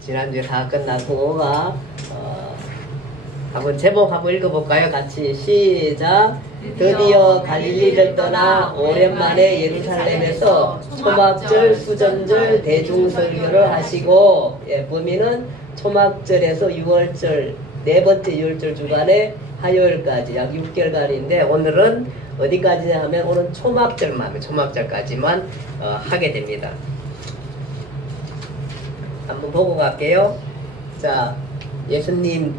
지난주에 다 끝나고 한번 제목 한번 읽어볼까요? 같이 시작. 드디어 갈릴리를 떠나 오랜만에 예루살렘에서 초막절, 수전절, 대중설교를 하시고, 범위는 초막절에서 6월절, 네 번째 6월절 주간에 화요일까지 약 6개월간인데, 오늘은 어디까지 하면 오늘 초막절까지만 하게 됩니다. 한번 보고 갈게요. 자, 예수님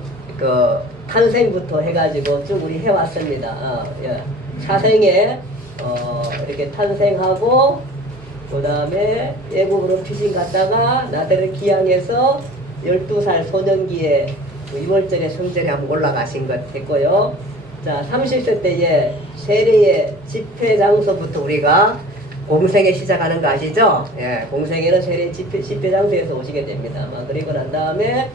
탄생부터 해가지고 쭉 우리 해왔습니다. 사생에 이렇게 탄생하고, 그 다음에 애국으로 피신 갔다가 나사렛 기양에서 12살 소년기에 2월절에 성전에 한번 올라가신 것 했고요. 자, 30세 때에 세례의 집회 장소부터 우리가 공생에 시작하는 거 아시죠? 공생에는 세례 집회 장소에서 오시게 됩니다. 그리고 난 다음에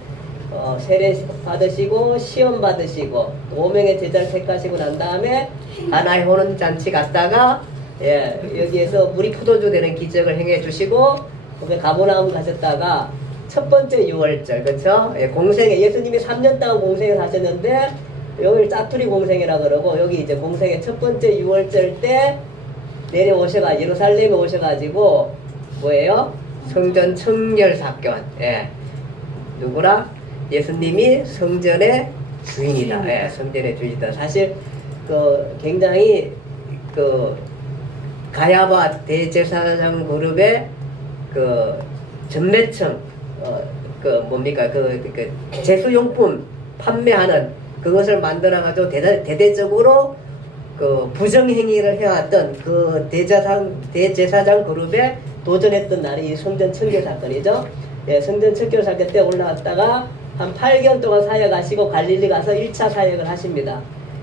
세례 받으시고 시험 받으시고 5명의 제자를 택하시고 난 다음에 하나의 혼은 잔치 갔다가 여기에서 물이 포도주 되는 기적을 행해 주시고, 그다음에 가버나움 가셨다가 첫 번째 6월절, 그렇죠? 공생에 예수님이 3년 동안 공생에 사셨는데 여기를 짜투리 공생이라 그러고, 여기 이제 공생의 첫 번째 6월절 때 내려오셔가 예루살렘에 오셔가지고 뭐예요? 성전 청결 사건. 누구라? 예수님이 성전의 주인이다. 성전의 주인이다. 사실 굉장히 가야바 대제사장 그룹의 전매청 제수용품 판매하는 그것을 만들어가지고 대대적으로 부정행위를 해왔던 대제사장 그룹에 도전했던 날이 이 성전 청결 사건이죠. 성전 청결 사건 때 올라왔다가 한 8개월 동안 사역하시고 갈릴리 가서 1차 사역을 하십니다.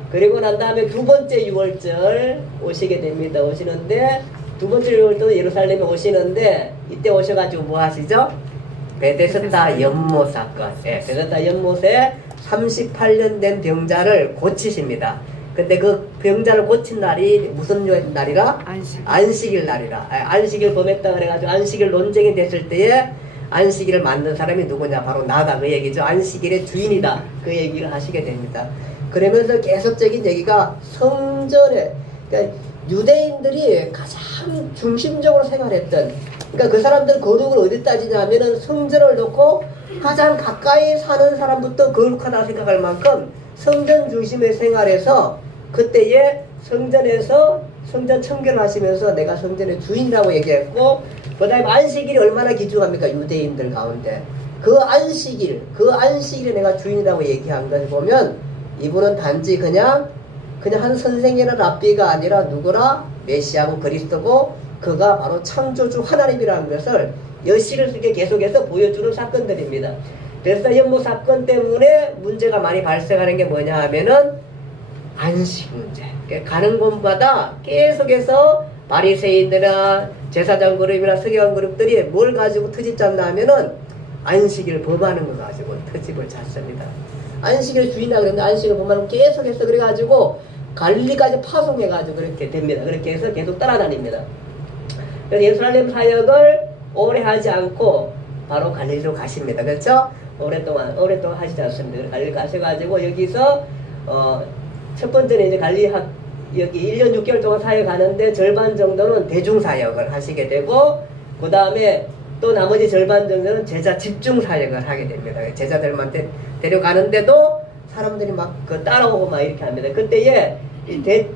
그리고 난 다음에 두 번째 6월절 오시게 됩니다. 오시는데 두 번째 6월절 예루살렘에 오시는데, 이때 오셔가지고 뭐 하시죠? 베데스다 연못 사건. 베데스다 연못에 38년 된 병자를 고치십니다. 근데 그 병자를 고친 날이 무슨 날이라? 안식일 날이라. 안식일 범했다 그래가지고 안식일 논쟁이 됐을 때에 안식일을 만든 사람이 누구냐? 바로 나다, 그 얘기죠. 안식일의 주인이다, 그 얘기를 하시게 됩니다. 그러면서 계속적인 얘기가 성전에, 그러니까 유대인들이 가장 중심적으로 생활했던, 그러니까 그 사람들 거룩을 어디 따지냐 하면은 성전을 놓고 가장 가까이 사는 사람부터 거룩하다 생각할 만큼 성전 중심의 생활에서, 그때에 성전에서 성전 청결을 하시면서 내가 성전의 주인이라고 얘기했고, 그 다음에 안식일이 얼마나 귀중합니까? 유대인들 가운데 그 안식일에 내가 주인이라고 얘기한 것을 보면, 이분은 단지 그냥 한 선생이나 랍비가 아니라 누구라? 메시아고 그리스도고, 그가 바로 창조주 하나님이라는 것을 여실을 쓰게 계속해서 보여주는 사건들입니다. 그래서 연못 사건 때문에 문제가 많이 발생하는 게 뭐냐 하면은 안식 문제. 가는 곳마다 계속해서 바리새인들이나 제사장 그룹이나 서기관 그룹들이 뭘 가지고 트집 잡나 하면은 안식일 범하는 거 가지고 트집을 잡습니다. 안식일 주인이라 그랬는데 안식일 범하는 거 계속해서 그래가지고 갈릴리까지 파송해가지고 그렇게 됩니다. 그렇게 해서 계속 따라다닙니다. 그래서 예루살렘 사역을 오래 하지 않고 바로 갈릴리로 가십니다. 그렇죠? 오랫동안 하시지 않습니다. 갈릴리 가셔가지고 여기서 첫 번째는 이제 갈릴리 여기 1년 6개월 동안 사역하는데 절반 정도는 대중사역을 하시게 되고, 그 다음에 또 나머지 절반 정도는 제자 집중 사역을 하게 됩니다. 제자들만 데려가는데도 사람들이 막 따라오고 막 이렇게 합니다. 그때에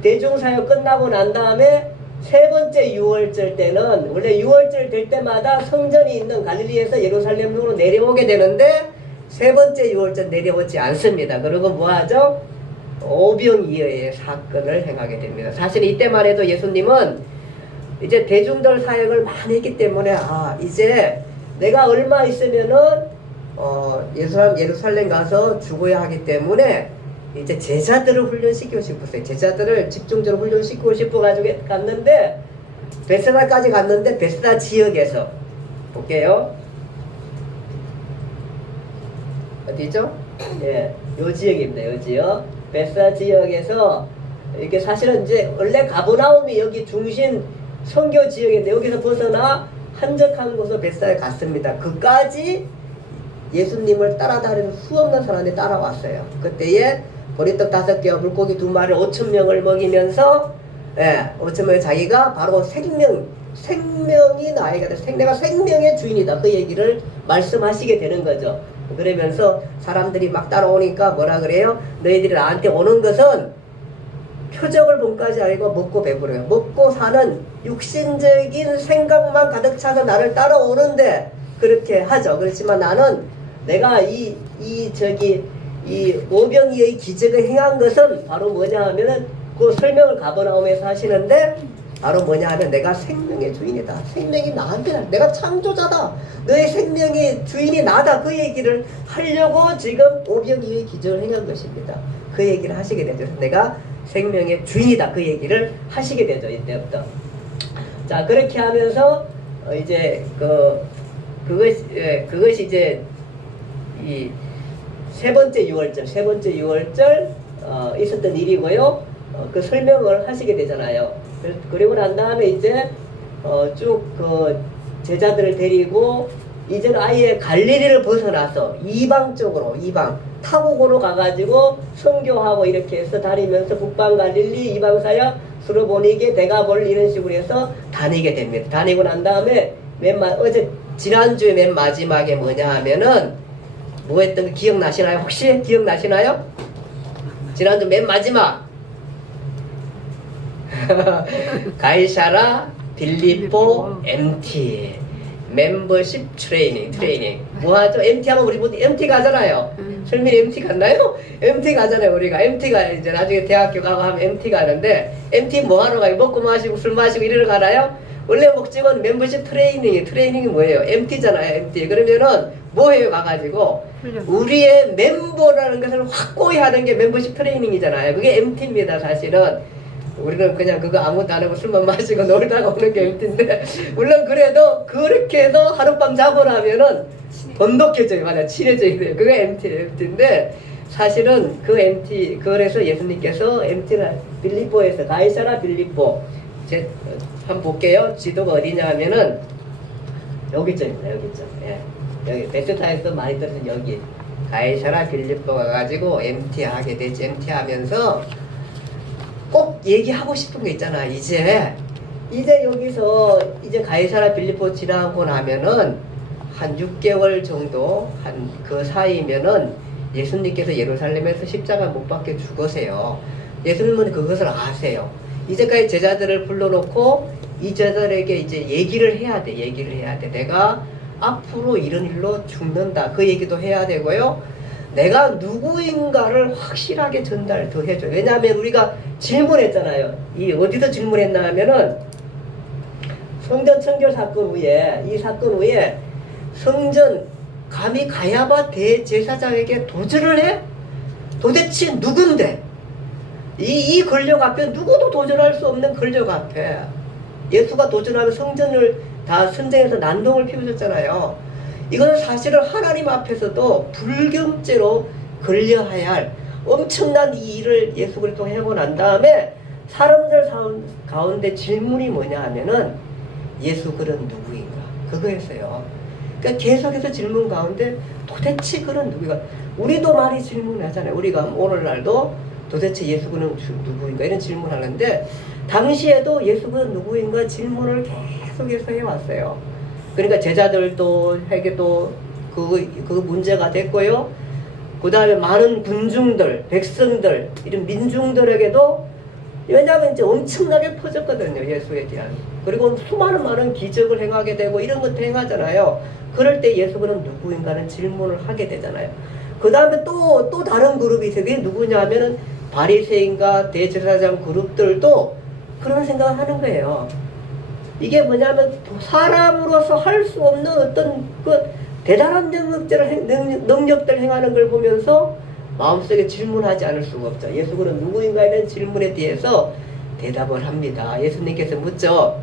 대중사역 끝나고 난 다음에 세 번째 6월절 때는, 원래 6월절 될 때마다 성전이 있는 갈릴리에서 예루살렘으로 내려오게 되는데 세 번째 6월절 내려오지 않습니다. 그리고 뭐 하죠? 오병이어의 사건을 행하게 됩니다. 사실 이때만 해도 예수님은 이제 대중들 사역을 많이 했기 때문에 이제 내가 얼마 있으면은 예루살렘 가서 죽어야 하기 때문에 이제 제자들을 훈련시키고 싶었어요. 제자들을 집중적으로 훈련시키고 싶어가지고 갔는데, 베스다까지 갔는데 베스다 지역에서 볼게요. 어디죠? 요 지역입니다. 요 지역. 베스다 지역에서 이게 사실은 이제 원래 가버나움이 여기 중심 선교 지역인데, 여기서 벗어나 한적한 곳으로 베스다에 갔습니다. 그까지 예수님을 따라다니는 수없는 사람들이 따라왔어요. 그때에 보리떡 5개와 물고기 2마리 5,000명을 먹이면서 5,000명의 자기가 바로 생명이 나에게 내가 생명의 주인이다. 그 얘기를 말씀하시게 되는 거죠. 그러면서 사람들이 막 따라오니까 뭐라 그래요? 너희들이 나한테 오는 것은 표적을 본까지 아니고 먹고 배부려요. 먹고 사는 육신적인 생각만 가득 차서 나를 따라오는데 그렇게 하죠. 그렇지만 나는 내가 이 오병이의 기적을 행한 것은 바로 뭐냐 하면은 그 설명을 가버나움에서 하시는데 바로 뭐냐 하면 내가 생명의 주인이다. 생명이 나한테 내가 창조자다. 너의 생명의 주인이 나다. 그 얘기를 하려고 지금 오병이의 기적을 행한 것입니다. 그 얘기를 하시게 되죠. 내가 생명의 주인이다. 그 얘기를 하시게 되죠. 이때부터. 자, 그렇게 하면서 이제 그것이 이제 이 세 번째 6월절 있었던 일이고요. 그 설명을 하시게 되잖아요. 그리고 난 다음에 이제 쭉 그 제자들을 데리고 이제는 아예 갈릴리를 벗어나서 이방 쪽으로 타국으로 가가지고 선교하고 이렇게 해서 다니면서 북방 갈릴리, 이방 사역, 수로보니게, 데가볼 이런 식으로 해서 다니게 됩니다. 다니고 난 다음에 지난주에 맨 마지막에 뭐냐 하면은 뭐 했던 거 기억나시나요? 혹시 기억나시나요? 지난주 맨 마지막 가이사라 빌립보 MT 멤버십 트레이닝 뭐 하죠? MT 하면 우리 모두 MT 가잖아요. 설민 MT 갔나요? MT 가잖아요. 우리가 MT가 이제 나중에 대학교 가고 하면 MT 가는데 MT 뭐 하러 가요? 먹고 마시고 술 마시고 이러러 가나요? 원래 목적은 멤버십 트레이닝이 뭐예요? MT잖아요. MT. 그러면은 뭐 해요? 가가지고 우리의 멤버라는 것을 확고히 하는 게 멤버십 트레이닝이잖아요. 그게 MT입니다. 사실은 우리는 그냥 그거 아무것도 안 하고 술만 마시고 놀다가 오는 게 MT인데 물론 그래도 그렇게 해도 하룻밤 자고 나면은 돈독해져요. 맞아, 친해져야 돼요. 그게 MT인데 사실은 그 MT 그래서 예수님께서 MT를 빌립보에서 가이사라 빌립보 한번 볼게요. 지도가 어디냐 하면은 여기쯤입니다. 여기쯤. 예. 여기 베스타에서 많이 들은 여기 가이사라 빌립보 가가지고 MT 하게 되지. MT 하면서 꼭 얘기하고 싶은 게 있잖아. 이제 여기서 이제 가이사라 빌립보 지나고 나면은 한 6개월 정도 한 그 사이면은 예수님께서 예루살렘에서 십자가 못 박혀 죽으세요. 예수님은 그것을 아세요. 이제까지 제자들을 불러놓고 이 제자들에게 이제 얘기를 해야 돼. 내가 앞으로 이런 일로 죽는다. 그 얘기도 해야 되고요. 내가 누구인가를 확실하게 전달 더 해줘. 왜냐하면 우리가 질문했잖아요. 이 어디서 질문했나 하면은 성전 청결 사건 후에 이 사건 후에 성전 감히 가야바 대제사장에게 도전을 해? 도대체 누군데? 이 권력 앞에 누구도 도전할 수 없는 권력 앞에 예수가 도전하는 성전을 다 선정해서 난동을 피우셨잖아요. 이건 사실은 하나님 앞에서도 불경죄로 걸려야 할 엄청난 이 일을 예수 그리스도가 하고 난 다음에 사람들 가운데 질문이 뭐냐 하면은 예수 그는 누구인가? 그거였어요. 그러니까 계속해서 질문 가운데 도대체 그는 누구인가? 우리도 많이 질문하잖아요. 우리가 오늘날도 도대체 예수 그는 누구인가? 이런 질문하는데 당시에도 예수 그는 누구인가 질문을 계속해서 해왔어요. 그러니까 제자들도 에게도 그 문제가 됐고요. 그 다음에 많은 군중들, 백성들, 이런 민중들에게도 왜냐하면 이제 엄청나게 퍼졌거든요. 예수에 대한. 그리고 수많은 많은 기적을 행하게 되고 이런 것도 행하잖아요. 그럴 때 예수 그는 누구인가는 질문을 하게 되잖아요. 그 다음에 또 다른 그룹이 있어요. 그게 누구냐 하면은 바리새인과 대제사장 그룹들도 그런 생각을 하는 거예요. 이게 뭐냐면 사람으로서 할 수 없는 어떤 그 대단한 능력들 행하는 걸 보면서 마음속에 질문하지 않을 수가 없죠. 예수 그는 누구인가에 대한 질문에 대해서 대답을 합니다. 예수님께서 묻죠.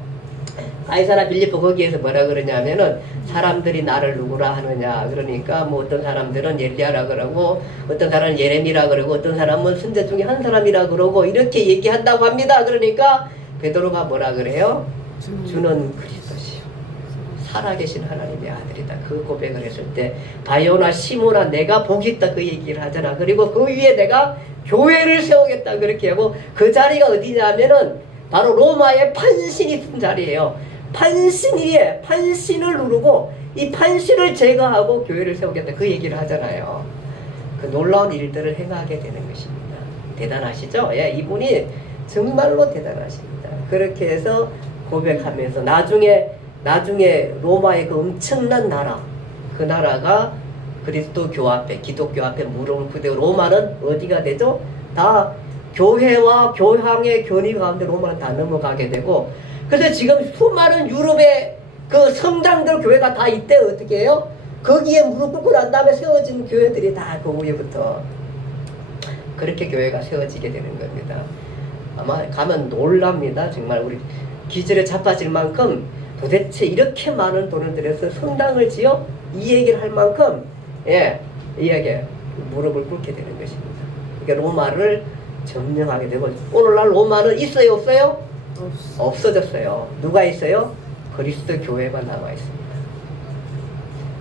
가이사라 빌립보 거기에서 뭐라 그러냐면은 사람들이 나를 누구라 하느냐. 그러니까 뭐 어떤 사람들은 엘리야라 그러고 어떤 사람은 예레미라 그러고 어떤 사람은 선자 중에 한 사람이라 그러고 이렇게 얘기한다고 합니다. 그러니까 베드로가 뭐라 그래요? 주는 그리스도시요 살아계신 하나님의 아들이다. 그 고백을 했을 때 바요나 시모나 내가 복이 있다 그 얘기를 하잖아. 그리고 그 위에 내가 교회를 세우겠다 그렇게 하고 그 자리가 어디냐면은 바로 로마의 판신이 쓴 자리예요. 판신을 누르고 이 판신을 제거하고 교회를 세우겠다 그 얘기를 하잖아요. 그 놀라운 일들을 행하게 되는 것입니다. 대단하시죠? 예, 이분이 정말로 대단하십니다. 그렇게 해서 고백하면서 나중에 로마의 그 엄청난 나라, 그 나라가 그리스도 앞에, 기독교 앞에 무릎을 꿇고 로마는 어디가 되죠? 다 교회와 교황의 견의 가운데 로마는 다 넘어가게 되고, 그래서 지금 수많은 유럽의 그 성당들 교회가 다 이때 어떻게 해요? 거기에 무릎 꿇고 난 다음에 세워진 교회들이 다 그 후에부터 그렇게 교회가 세워지게 되는 겁니다. 아마 가면 놀랍니다. 정말 우리 기절에 자빠질 만큼 도대체 이렇게 많은 돈을 들여서 성당을 지어? 이 얘기를 할 만큼 이야기에 무릎을 꿇게 되는 것입니다. 그러니까 로마를 점령하게 되고 오늘날 로마는 있어요? 없어요? 없어졌어요. 누가 있어요? 그리스도 교회만 남아 있습니다.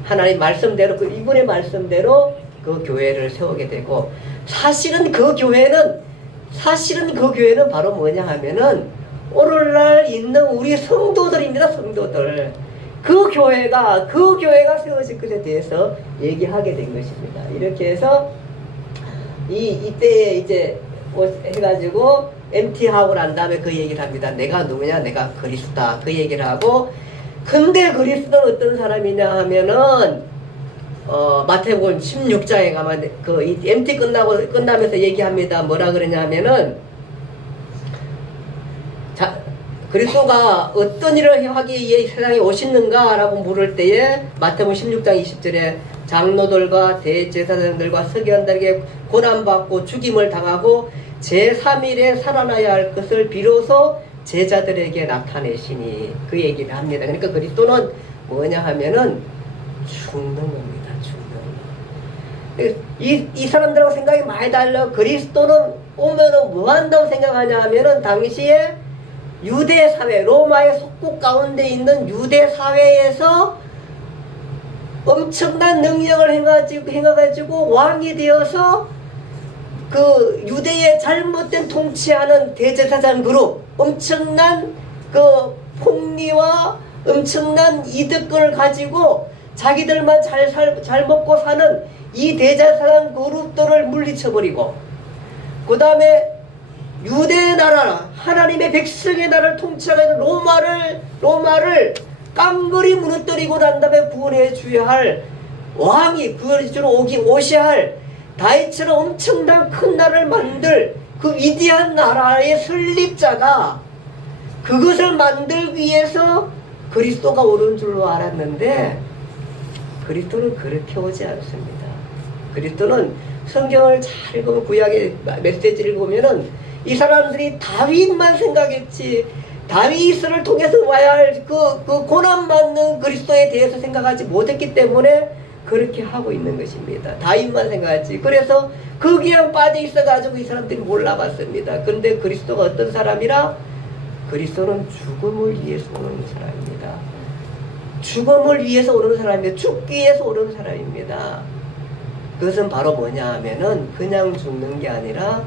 하나님 말씀대로 이분의 말씀대로 그 교회를 세우게 되고 사실은 그 교회는 바로 뭐냐 하면은 오늘날 있는 우리 성도들입니다. 성도들. 그 교회가 세워질 것에 대해서 얘기하게 된 것입니다. 이렇게 해서 이때에 이제 해가지고 MT하고 난 다음에 그 얘기를 합니다. 내가 누구냐? 내가 그리스도다. 그 얘기를 하고 근데 그리스도는 어떤 사람이냐 하면은 마태복음 16장에 가면 그 MT 끝나면서 얘기합니다. 뭐라 그러냐 하면은 그리스도가 어떤 일을 하기 위해 세상에 오셨는가 라고 물을 때에 마태복음 16장 20절에 장로들과 대제사장들과 서기관들에게 고난받고 죽임을 당하고 제3일에 살아나야 할 것을 비로소 제자들에게 나타내시니 그 얘기를 합니다. 그러니까 그리스도는 뭐냐 하면은 죽는 겁니다. 죽는. 이 사람들하고 생각이 많이 달라. 그리스도는 오면은 뭐 한다고 생각하냐 하면은 당시에 유대 사회, 로마의 속국 가운데 있는 유대 사회에서 엄청난 능력을 행해가지고 왕이 되어서 그 유대의 잘못된 통치하는 대제사장 그룹, 엄청난 그 폭리와 엄청난 이득권을 가지고 자기들만 잘 먹고 사는 이 대제사장 그룹들을 물리쳐버리고 그 다음에 유대 나라, 하나님의 백성의 나라를 통치하는 로마를 깡그리 무너뜨리고 난 다음에 구원해 주어야 할 왕이 구원해 주러 오셔야 할 다윗처럼 엄청난 큰 나라를 만들 그 위대한 나라의 설립자가 그것을 만들기 위해서 그리스도가 오는 줄로 알았는데 그리스도는 그렇게 오지 않습니다. 그리스도는 성경을 잘 읽으면 구약의 메시지를 보면은 이 사람들이 다윗만 생각했지 다윗을 통해서 와야 할 그 고난받는 그리스도에 대해서 생각하지 못했기 때문에 그렇게 하고 있는 것입니다. 다윗만 생각했지. 그래서 거기에 빠져 있어가지고 이 사람들이 몰라봤습니다. 그런데 그리스도가 어떤 사람이라? 그리스도는 죽음을 위해서 오는 사람입니다. 죽음을 위해서 오는 사람입니다. 죽기 위해서 오는 사람입니다. 그것은 바로 뭐냐 하면은 그냥 죽는 게 아니라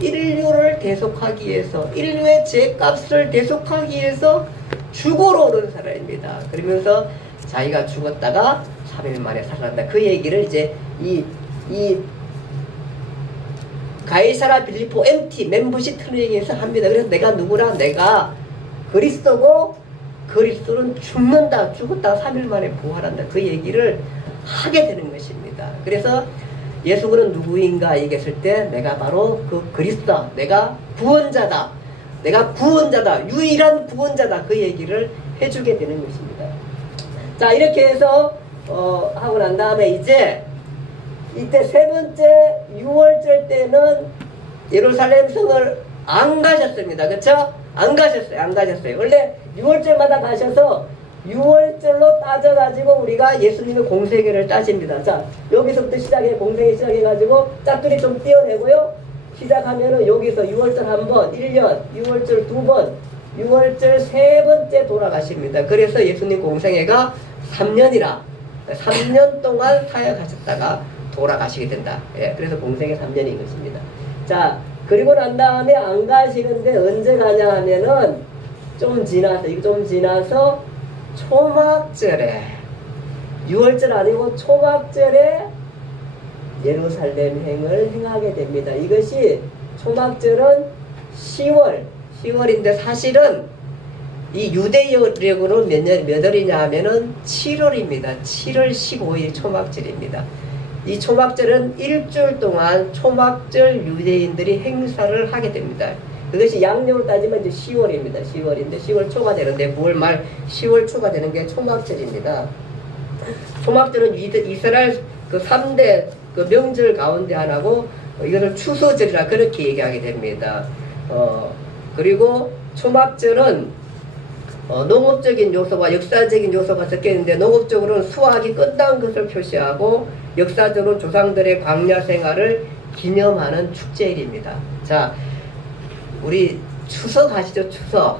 인류를 대속하기 위해서 인류의 죄값을 대속하기 위해서 죽으러 오는 사람입니다. 그러면서 자기가 죽었다가 3일 만에 살아난다. 그 얘기를 이제 이 가이사라 빌립보 MT 멤버십 트레이닝에서 합니다. 그래서 내가 누구라? 내가 그리스도고 그리스도는 죽는다. 죽었다가 3일 만에 부활한다. 그 얘기를 하게 되는 것입니다. 그래서 예수는 누구인가 얘기했을 때 내가 바로 그 그리스도다. 내가 구원자다. 내가 구원자다. 유일한 구원자다. 그 얘기를 해주게 되는 것입니다. 자, 이렇게 해서 하고 난 다음에 이때 세 번째 6월절 때는 예루살렘 성을 안 가셨습니다. 그렇죠? 안 가셨어요. 원래 6월절마다 가셔서 6월절로 따져가지고 우리가 예수님의 공생애를 따집니다. 자, 여기서부터 공생애 시작해가지고 짝들이 좀 떼어내고요. 시작하면은 여기서 6월절 한 번, 1년, 6월절 두 번, 6월절 세 번째 돌아가십니다. 그래서 예수님 공생애가 3년이라 3년 동안 사역하셨다가 돌아가시게 된다. 예, 그래서 공생의 3년인 것입니다. 자, 그리고 난 다음에 안 가시는데 언제 가냐 하면은 좀 지나서 초막절에 6월절 아니고 초막절에 예루살렘 행을 행하게 됩니다. 이것이 초막절은 10월인데 사실은 이 유대력으로 몇 월이냐 하면은 7월입니다. 7월 15일 초막절입니다. 이 초막절은 일주일 동안 초막절 유대인들이 행사를 하게 됩니다. 그것이 양력으로 따지면 이제 10월입니다. 10월인데 10월 초가 되는데 9월 말 10월 초가 되는 게 초막절입니다. 초막절은 이스라엘 그 3대 그 명절 가운데 하나고 이것을 추수절이라 그렇게 얘기하게 됩니다. 그리고 초막절은 농업적인 요소와 역사적인 요소가 섞여 있는데 농업적으로는 수확이 끝난 것을 표시하고 역사적으로는 조상들의 광야 생활을 기념하는 축제일입니다. 자, 우리 추석 아시죠? 추석.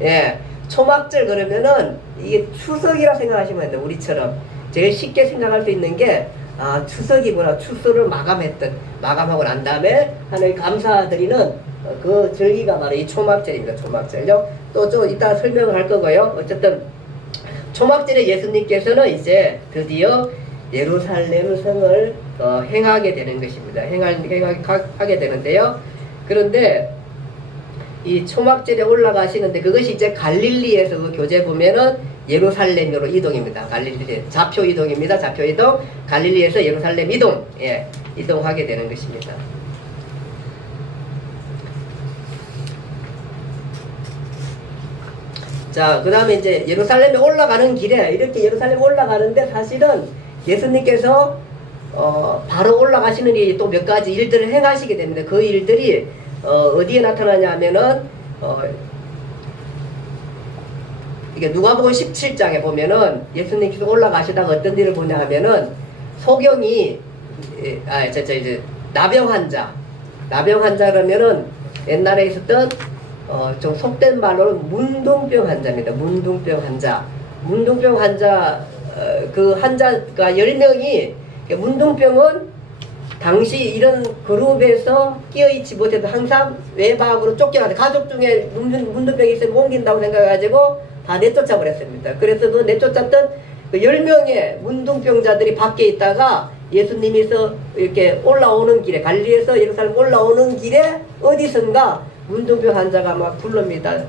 예. 초막절 그러면은 이게 추석이라 생각하시면 안 돼요. 우리처럼. 제일 쉽게 생각할 수 있는 게 추석이구나. 추수를 마감하고 난 다음에 하나님 감사드리는 그 절기가 바로 이 초막절입니다. 초막절요. 또 좀 이따 설명을 할 거고요. 어쨌든 초막절에 예수님께서는 이제 드디어 예루살렘 성을 행하게 되는 것입니다. 행하게 되는데요. 그런데 이 초막절에 올라가시는데 그것이 이제 갈릴리에서 그 교재 보면은 예루살렘으로 이동입니다. 갈릴리 좌표 이동입니다. 좌표 이동. 갈릴리에서 예루살렘 이동. 예, 이동하게 되는 것입니다. 자, 그 다음에 이제 예루살렘에 올라가는 길에 이렇게 예루살렘 올라가는데 사실은 예수님께서 바로 올라가시는 일이 또 몇 가지 일들을 행하시게 됩니다. 그 일들이 어디에 나타나냐 하면은 이게 누가복음 17장에 보면은 예수님께서 올라가시다가 어떤 일을 보냐 하면은 소경이 이제 나병 환자 그러면은 옛날에 있었던 좀 속된 말로는 문둥병 환자입니다. 문둥병 환자 그 환자가 10명이 문둥병은 당시 이런 그룹에서 끼어있지 못해도 항상 외박으로 쫓겨나서 가족 중에 문둥병이 있으면 옮긴다고 생각해가지고 다 내쫓아 버렸습니다. 그래서 그 내쫓았던 그 10명의 문둥병자들이 밖에 있다가 예수님께서 이렇게 올라오는 길에 갈릴리에서 예루살렘 올라오는 길에 어디선가 문둥병 환자가 막 부릅니다.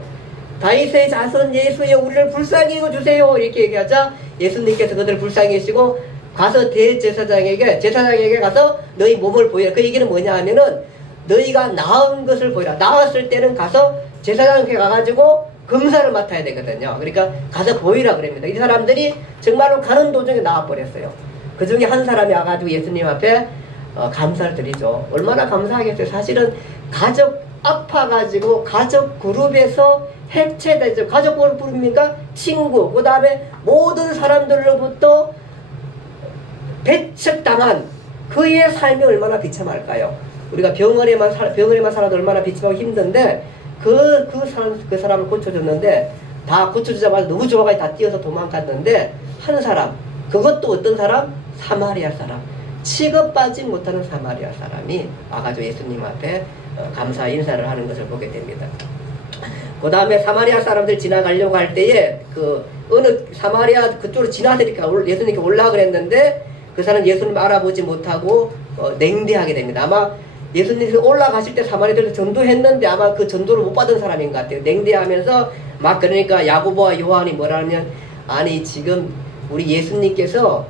다윗의 자손 예수여 우리를 불쌍히 여겨주세요. 이렇게 얘기하자 예수님께서 그들을 불쌍히 여기시고 가서 제사장에게 가서 너희 몸을 보여라. 그 얘기는 뭐냐 하면은 너희가 나은 것을 보여라. 나왔을 때는 가서 제사장에게 가가지고 검사를 맡아야 되거든요. 그러니까 가서 보이라 그럽니다. 이 사람들이 정말로 가는 도중에 나와버렸어요. 그 중에 한 사람이 와가지고 예수님 앞에 감사를 드리죠. 얼마나 감사하겠어요. 사실은 가족 아파가지고 가족 그룹에서 해체되죠. 가족 그룹입니까? 친구, 그 다음에 모든 사람들로부터 배척당한 그의 삶이 얼마나 비참할까요? 우리가 병원에만 살아도 얼마나 비참하고 힘든데 그 사람을 고쳐줬는데 다 고쳐주자마자 너무 좋아가지고 다 뛰어서 도망갔는데 한 사람, 그것도 어떤 사람? 사마리아 사람. 취급받지 못하는 사마리아 사람이 와가지고 예수님 앞에 감사 인사를 하는 것을 보게 됩니다. 그 다음에 사마리아 사람들 지나가려고 할 때에 어느 사마리아 그쪽으로 지나서니까 예수님께 올라가 그랬는데 그 사람 예수님 알아보지 못하고 냉대하게 됩니다. 아마 예수님께서 올라가실 때 사마리아들도 전도했는데 아마 그 전도를 못 받은 사람인 것 같아요. 냉대하면서 막 그러니까 야고보와 요한이 뭐라 하면 아니 지금 우리 선생님께서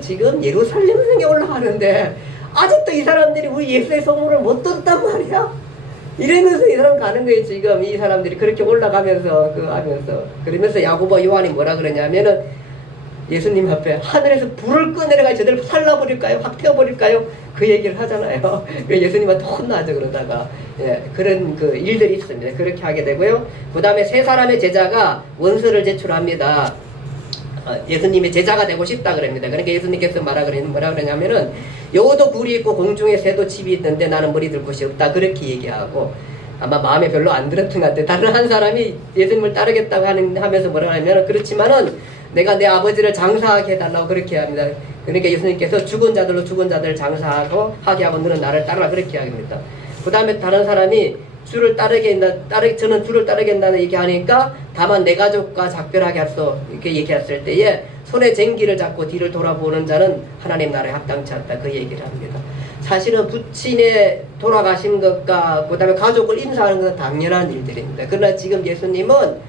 지금 예루살렘 성에 올라가는데 아직도 이 사람들이 우리 예수의 소문을 못 듣단 말이야. 이러면서 이 사람 가는 거예요. 지금 이 사람들이 그렇게 올라가면서 그러면서 야고보와 요한이 뭐라 그러냐면은 예수님 앞에 하늘에서 불을 꺼내려가 저들을 살라버릴까요? 확 태워버릴까요? 그 얘기를 하잖아요. 예수님한테 혼나죠. 그러다가 그런 그 일들이 있습니다. 그렇게 하게 되고요. 그 다음에 세 사람의 제자가 원서를 제출합니다. 예수님의 제자가 되고 싶다 그럽니다. 그러니까 예수님께서 뭐라 그러냐면은 여우도 굴이 있고 공중에 새도 집이 있는데 나는 머리 들 곳이 없다. 그렇게 얘기하고 아마 마음에 별로 안 들었던 것 같아요. 다른 한 사람이 예수님을 따르겠다고 하면서 뭐라 하냐면, 그렇지만은 내가 내 아버지를 장사하게 해달라고 그렇게 합니다. 그러니까 예수님께서 죽은 자들로 죽은 자들을 장사하고 하게 하고 너는 나를 따르라 그렇게 합니다. 그 다음에 다른 사람이 주를 저는 주를 따르겠다는 얘기하니까 다만 내 가족과 작별하게 하소 이렇게 얘기했을 때에 손에 쟁기를 잡고 뒤를 돌아보는 자는 하나님 나라에 합당치 않다 그 얘기를 합니다. 사실은 부친의 돌아가신 것과 그 다음에 가족을 인사하는 것은 당연한 일들입니다. 그러나 지금 예수님은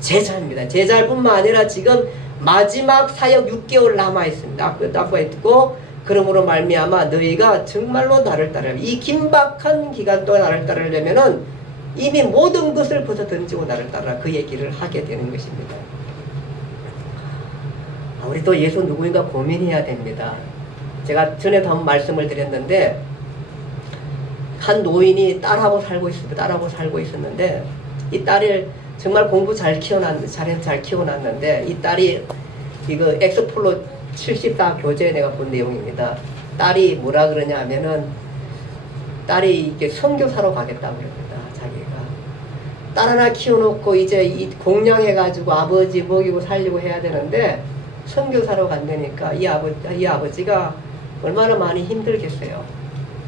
제자입니다. 제자뿐만 아니라 지금 마지막 사역 6개월 남아있습니다. 남아있고 그러므로 말미암아 너희가 정말로 나를 따르라. 이 긴박한 기간 동안 나를 따르려면은 이미 모든 것을 벗어 던지고 나를 따르라. 그 얘기를 하게 되는 것입니다. 우리 또 예수 누구인가 고민해야 됩니다. 제가 전에도 한번 말씀을 드렸는데 한 노인이 딸하고 살고 있습니다. 딸하고 살고 있었는데 이 딸을 정말 공부 잘 키워놨는데 이 딸이 이거 엑스플로 74 교재에 내가 본 내용입니다. 딸이 뭐라 그러냐 하면은 딸이 이게 선교사로 가겠다고 합니다. 자기가 딸 하나 키워놓고 이제 이 공양해가지고 아버지 먹이고 살리고 해야 되는데 선교사로 간다니까 이 아버지가 얼마나 많이 힘들겠어요.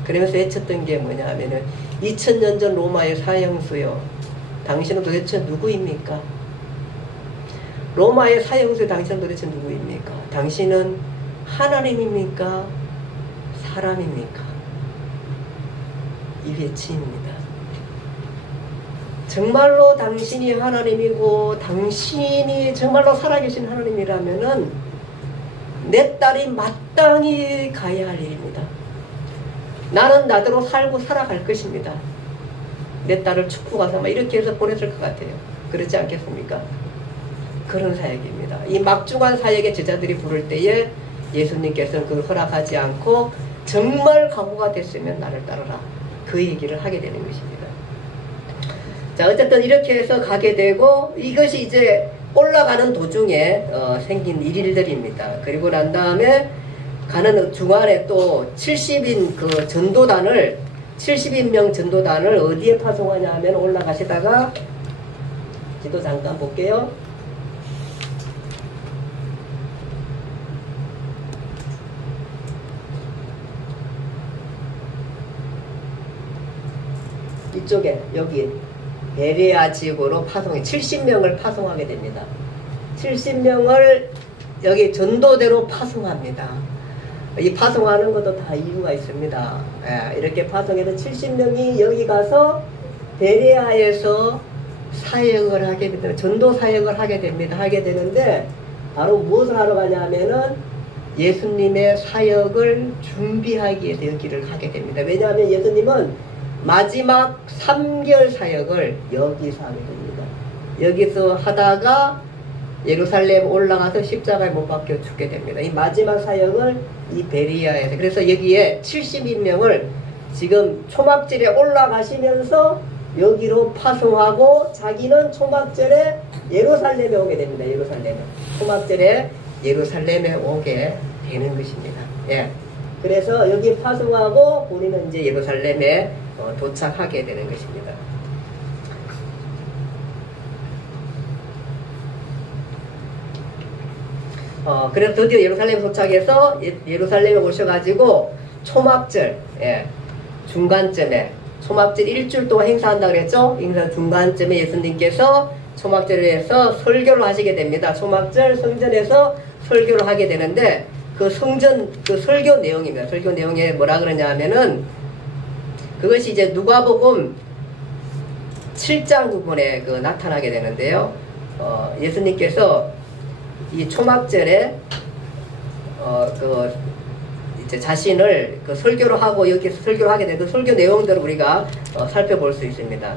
그러면서 외쳤던 게 뭐냐 하면은 2000년 전 로마의 사형수요. 당신은 도대체 누구입니까? 로마의 사형수요. 당신은 도대체 누구입니까? 당신은 하나님입니까? 사람입니까? 이 외침입니다. 정말로 당신이 하나님이고 당신이 정말로 살아계신 하나님이라면은 내 딸이 마땅히 가야 할 일입니다. 나는 나대로 살고 살아갈 것입니다. 내 딸을 축구 가서 막 이렇게 해서 보냈을 것 같아요. 그렇지 않겠습니까? 그런 사역입니다. 이 막중한 사역의 제자들이 부를 때에 예수님께서는 그걸 허락하지 않고 정말 각오가 됐으면 나를 따르라. 그 얘기를 하게 되는 것입니다. 자, 어쨌든 이렇게 해서 가게 되고 이것이 이제 올라가는 도중에 생긴 일들입니다. 그리고 난 다음에 가는 중간에 또 70인 그 전도단을 70인명 전도단을 어디에 파송하냐 하면 올라가시다가 지도 잠깐 볼게요. 이쪽에 여기 베레아 지역으로 파송해 70명을 파송하게 됩니다. 70명을 여기 전도대로 파송합니다. 이 파송하는 것도 다 이유가 있습니다. 이렇게 파송해서 70명이 여기 가서 베레아에서 사역을 하게 됩니다. 전도 사역을 하게 됩니다. 하게 되는데 바로 무엇을 하러 가냐면은 예수님의 사역을 준비하기 위해서 여기를 하게 됩니다. 왜냐하면 예수님은 마지막 3개월 사역을 여기서 하게 됩니다. 여기서 하다가 예루살렘 올라가서 십자가에 못 박혀 죽게 됩니다. 이 마지막 사역을 이 베리아에서 그래서 여기에 70인명을 지금 초막절에 올라가시면서 여기로 파송하고 자기는 초막절에 예루살렘에 오게 됩니다. 예루살렘에 초막절에 예루살렘에 오게 되는 것입니다. 예. 그래서 여기 파송하고 본인은 이제 예루살렘에 도착하게 되는 것입니다. 그래서 드디어 예루살렘 도착해서 예루살렘에 오셔가지고 초막절, 중간쯤에 초막절 일주일 동안 행사한다 그랬죠? 행사 중간쯤에 예수님께서 초막절을 해서 설교를 하시게 됩니다. 초막절 성전에서 설교를 하게 되는데 그 설교 내용입니다. 설교 내용에 뭐라 그러냐 하면은 그것이 이제 누가복음 7장 부분에 나타나게 되는데요. 예수님께서 이 초막절에 이제 자신을 설교를 하고 여기서 설교를 하게 되는 설교 내용들을 우리가 살펴볼 수 있습니다.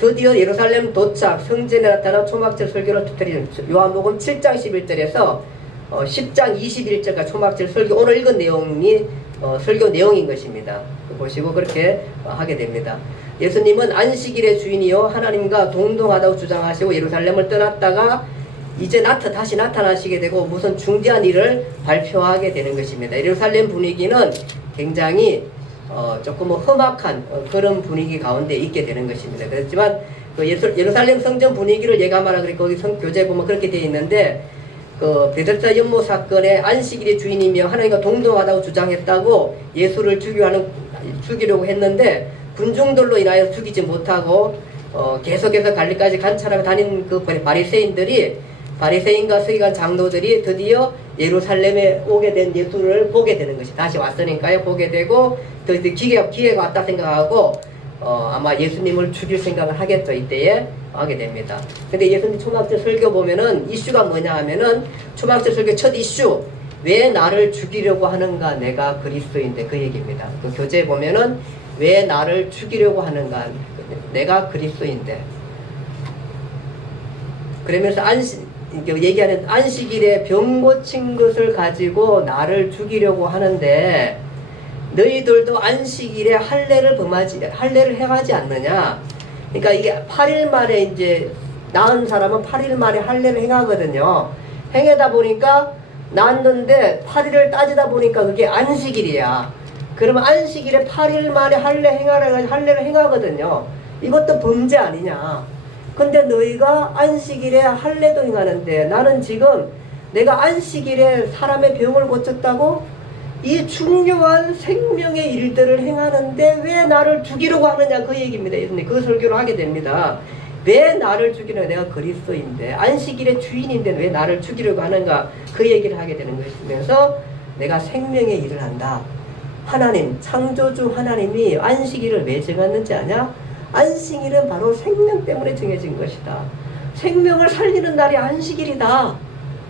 드디어 예루살렘 도착 성전에 나타나 초막절 설교를 터뜨리는 요한복음 7장 11절에서 10장 21절까지 초막절 설교 오늘 읽은 내용이 설교 내용인 것입니다. 보시고 그렇게 하게 됩니다. 예수님은 안식일의 주인이요 하나님과 동등하다고 주장하시고 예루살렘을 떠났다가 이제 다시 나타나시게 되고 무슨 중대한 일을 발표하게 되는 것입니다. 예루살렘 분위기는 굉장히 조금 험악한 그런 분위기 가운데 있게 되는 것입니다. 그렇지만 그 예루살렘 성전 분위기를 예감하라 그래 거기 교재에 보면 그렇게 되어 있는데 그 베데스다 연못 사건의 안식일의 주인이며 하나님과 동등하다고 주장했다고 예수를 죽이려고 했는데 군중들로 인하여 죽이지 못하고 계속해서 갈릴리까지 관찰하고 다닌 그 바리새인과 서기관 장로들이 드디어 예루살렘에 오게 된 예수를 보게 되는 것이 다시 왔으니까요. 보게 되고 또 기회가 왔다 생각하고 아마 예수님을 죽일 생각을 하겠죠. 이때에 하게 됩니다. 근데 예수님 초막절 설교 보면은 이슈가 뭐냐 하면은 초막절 설교 첫 이슈 왜 나를 죽이려고 하는가 내가 그리스도인데 그 얘기입니다. 그 교재에 보면은 왜 나를 죽이려고 하는가 내가 그리스도인데 그러면서 얘기하는 안식일에 병 고친 것을 가지고 나를 죽이려고 하는데 너희들도 안식일에 할례를 행하지 않느냐. 그러니까 이게 8일 만에 이제 낳은 사람은 8일 만에 할례를 행하거든요. 행하다 보니까 낳았는데 8일을 따지다 보니까 그게 안식일이야. 그러면 안식일에 8일 만에 할례를 행하거든요. 이것도 범죄 아니냐. 근데 너희가 안식일에 할례도 행하는데 나는 지금 내가 안식일에 사람의 병을 고쳤다고 이 중요한 생명의 일들을 행하는데 왜 나를 죽이려고 하느냐 그 얘기입니다. 예수님 그 설교를 하게 됩니다. 왜 나를 죽이려고 내가 그리스도인데 안식일의 주인인데 왜 나를 죽이려고 하는가 그 얘기를 하게 되는 것이면서 내가 생명의 일을 한다. 하나님 창조주 하나님이 안식일을 왜 정했는지 아냐? 안식일은 바로 생명 때문에 정해진 것이다. 생명을 살리는 날이 안식일이다.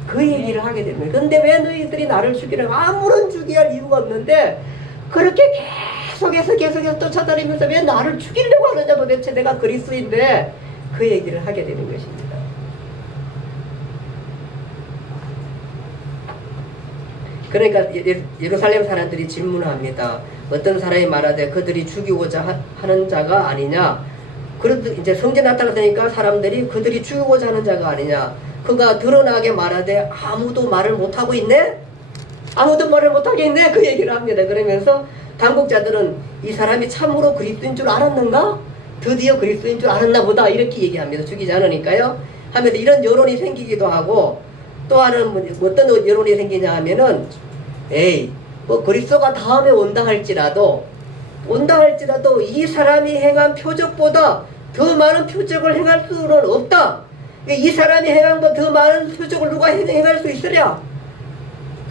그 얘기를 하게 됩니다. 근데 왜 너희들이 나를 죽이려고 아무런 죽여야 할 이유가 없는데 그렇게 계속해서 쫓아다니면서 왜 나를 죽이려고 하느냐 도대체 내가 그리스도인데 그 얘기를 하게 되는 것입니다. 그러니까 예루살렘 사람들이 질문합니다. 어떤 사람이 말하되 그들이 죽이고자 하는 자가 아니냐. 그래도 이제 성전에 나타났으니까 사람들이 그들이 죽이고자 하는 자가 아니냐. 그가 드러나게 말하되 아무도 말을 못하고 있네? 아무도 말을 못하게 있네? 그 얘기를 합니다. 그러면서 당국자들은 이 사람이 참으로 그리스도인 줄 알았는가? 드디어 그리스도인 줄 알았나 보다 이렇게 얘기합니다. 죽이지 않으니까요. 하면서 이런 여론이 생기기도 하고 또 하나는 어떤 여론이 생기냐 하면은 뭐 그리스도가 다음에 온다 할지라도 이 사람이 행한 표적보다 더 많은 표적을 행할 수는 없다. 이 사람이 행한 것 더 많은 표적을 누가 행할 수 있으랴?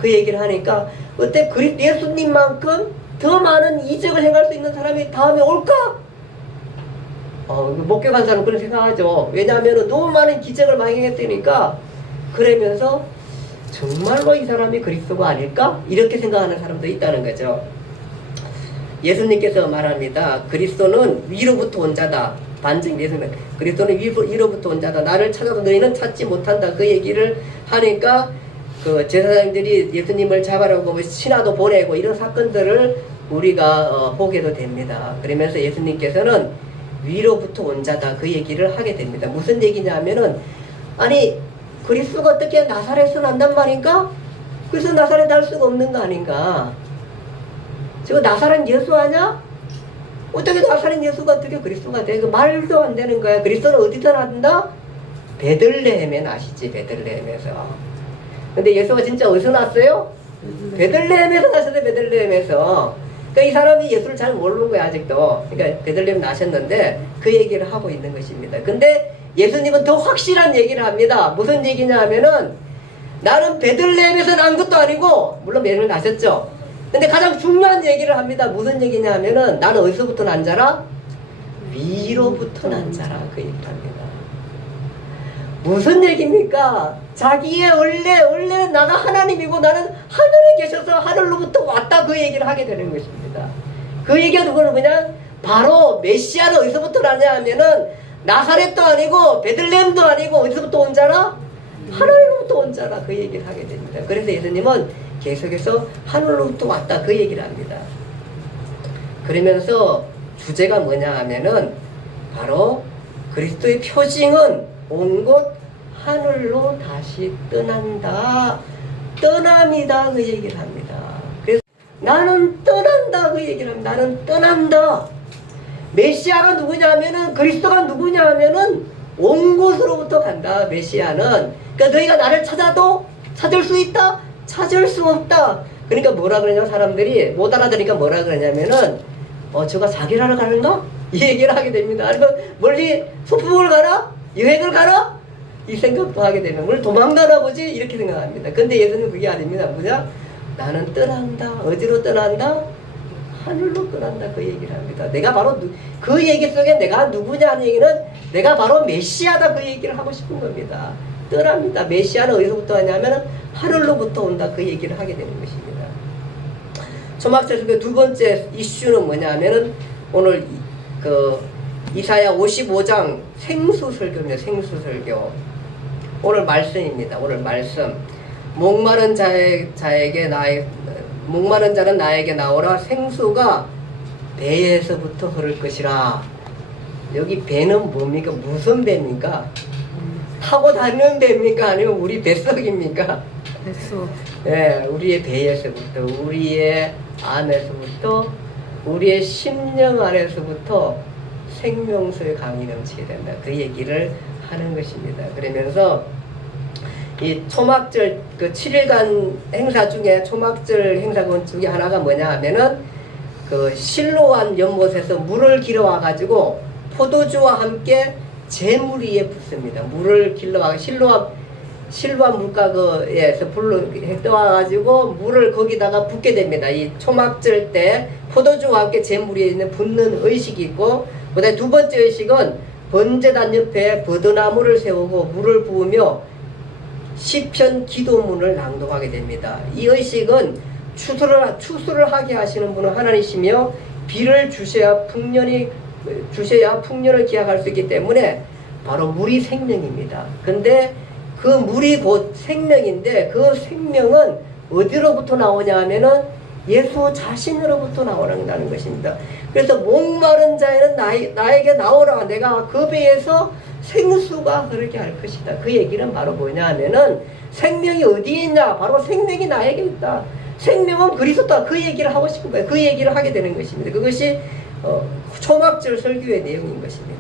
그 얘기를 하니까 어때 예수님만큼 더 많은 이적을 행할 수 있는 사람이 다음에 올까? 목격한 사람은 그런 생각하죠. 왜냐하면 너무 많은 기적을 많이 행했으니까. 그러면서 정말로 이 사람이 그리스도가 아닐까? 이렇게 생각하는 사람도 있다는 거죠. 예수님께서 말합니다. 그리스도는 위로부터 온 자다. 반증 예수는 그리스도는 위로부터 온 자다. 나를 찾아도 너희는 찾지 못한다. 그 얘기를 하니까 그 제사장들이 예수님을 잡아라고 신하도 보내고 이런 사건들을 우리가 보게도 됩니다. 그러면서 예수님께서는 위로부터 온 자다. 그 얘기를 하게 됩니다. 무슨 얘기냐면은 아니 그리스도가 어떻게 나사렛에서 난단 말인가? 그래서 나사렛 할 수가 없는 거 아닌가? 지금 나사렛 예수 아냐? 어떻게 나사렛 예수가 어떻게 그리스도가 돼? 그 말도 안 되는 거야. 그리스도는 어디서 난다? 베들레헴에 나시지. 베들레헴에서. 근데 예수가 진짜 어디서 났어요? 베들레헴에서 나셨어요. 베들레헴에서. 그러니까 이 사람이 예수를 잘 모르는 거야 아직도. 그러니까 베들레헴 나셨는데 그 얘기를 하고 있는 것입니다. 근데 예수님은 더 확실한 얘기를 합니다. 무슨 얘기냐 하면은 나는 베들레헴에서 난 것도 아니고 물론 베들레헴 나셨죠. 근데 가장 중요한 얘기를 합니다. 무슨 얘기냐 하면은 나는 어디서부터 난 자라? 위로부터 난 자라. 그 얘기를 합니다. 무슨 얘기입니까? 자기의 원래 나가 하나님이고 나는 하늘에 계셔서 하늘로부터 왔다 그 얘기를 하게 되는 것입니다. 그 얘기가 누구는 그냥 바로 메시아는 어디서부터 나냐 하면은 나사렛도 아니고 베들레헴도 아니고 어디서부터 온 자라? 하늘로부터 온 자라. 그 얘기를 하게 됩니다. 그래서 예수님은 계속해서 하늘로부터 왔다 그 얘기를 합니다. 그러면서 주제가 뭐냐 하면은 바로 그리스도의 표징은 온 곳 하늘로 다시 떠난다. 떠납니다. 그 얘기를 합니다. 그래서 나는 떠난다 그 얘기를 합니다. 나는 떠난다. 메시아가 누구냐 하면은, 그리스도가 누구냐 하면은 온 곳으로부터 간다. 메시아는. 그러니까 너희가 나를 찾아도 찾을 수 있다? 찾을 수 없다. 그러니까 뭐라 그러냐, 사람들이 못 알아들으니까 뭐라 그러냐면은 저가 자기를 하러 가는가? 이 얘기를 하게 됩니다. 아니면 멀리 소풍을 가라? 여행을 가라? 이 생각도 하게 되면, 오늘 도망가나 보지? 이렇게 생각합니다. 근데 예수는 그게 아닙니다. 뭐냐? 나는 떠난다. 어디로 떠난다? 하늘로 떠난다. 그 얘기를 합니다. 내가 바로 그 얘기 속에 내가 누구냐 하는 얘기는 내가 바로 메시아다. 그 얘기를 하고 싶은 겁니다. 떠납니다. 메시아는 어디서부터 하냐면 하늘로부터 온다. 그 얘기를 하게 되는 것입니다. 초막절 설교 두 번째 이슈는 뭐냐면은 오늘 그 이사야 55장 생수 설교입니다. 생수 설교. 오늘 말씀입니다. 오늘 말씀. 목마른 목마른 자는 나에게 나오라. 생수가 배에서부터 흐를 것이라. 여기 배는 뭡니까? 무슨 배입니까? 타고 다니는 배입니까? 아니면 우리 뱃속입니까? 뱃속. 네, 우리의 배에서부터, 우리의 안에서부터, 우리의 심령 안에서부터 생명수의 강이 넘치게 된다. 그 얘기를 하는 것입니다. 그러면서 이 초막절 그 7일간 행사 중에 초막절 행사군 중에 하나가 뭐냐 하면은 그 실로암 연못에서 물을 길어와 가지고 포도주와 함께 재물 위에 붓습니다. 물을 길러와 실로암 물가에서 불로 떠와 가지고 물을 거기다가 붓게 됩니다. 이 초막절 때 포도주와 함께 재물 위에 있는 붓는 의식이 있고, 그다음에 두 번째 의식은 번제단 옆에 버드나무를 세우고 물을 부으며 시편 기도문을 낭독하게 됩니다. 이 의식은 추수를 하게 하시는 분은 하나님이시며 비를 주셔야 풍년을 기약할 수 있기 때문에 바로 물이 생명입니다. 근데 그 물이 곧 생명인데 그 생명은 어디로부터 나오냐 하면은 예수 자신으로부터 나오는다는 것입니다. 그래서 목마른 자에는 나에게 나오라. 내가 그 배에서 생수가 흐르게 할 것이다. 그 얘기는 바로 뭐냐 하면은 생명이 어디에 있냐? 바로 생명이 나에게 있다. 생명은 그리스도다. 그 얘기를 하고 싶은 거예요. 그 얘기를 하게 되는 것입니다. 그것이 초막절 설교의 내용인 것입니다.